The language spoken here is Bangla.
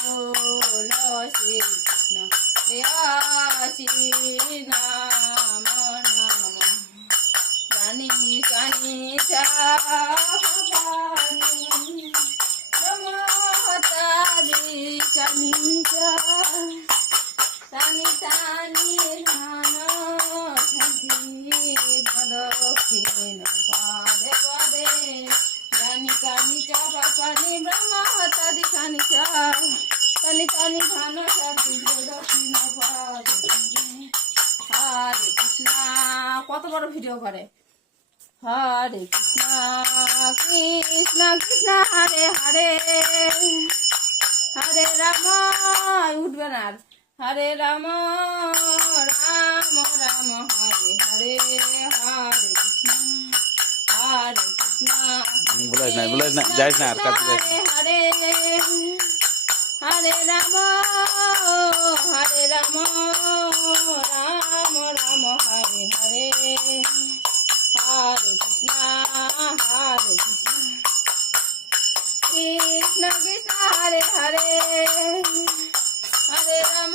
তুলসী কৃষ্ণ শ্রেয়াসী নাম নাম জানি কানি চাপানি ব্রহ্মহতাদি কানি তানি তানি ধান থাকি দক্ষিণ পাদে পাদে জানি কানি চাপানি ব্রহ্মহতাদি কানি তানি তানি ধান থাকি দক্ষিণ পাদে হরে কৃষ্ণ। কত বড় ভিডিও করে। হরে কৃষ্ণ কৃষ্ণ কৃষ্ণ হরে হরে হরে রাম উঠবে না আর। হরে রাম রাম রাম হরে হরে হরে কৃষ্ণ বলাইস না যাইস না আর কাছে যাইস হরে হরে হরে রাম রাম রাম হরে হরে হরে কৃষ্ণ কৃষ্ণ কৃষ্ণ হরে হরে হরে রাম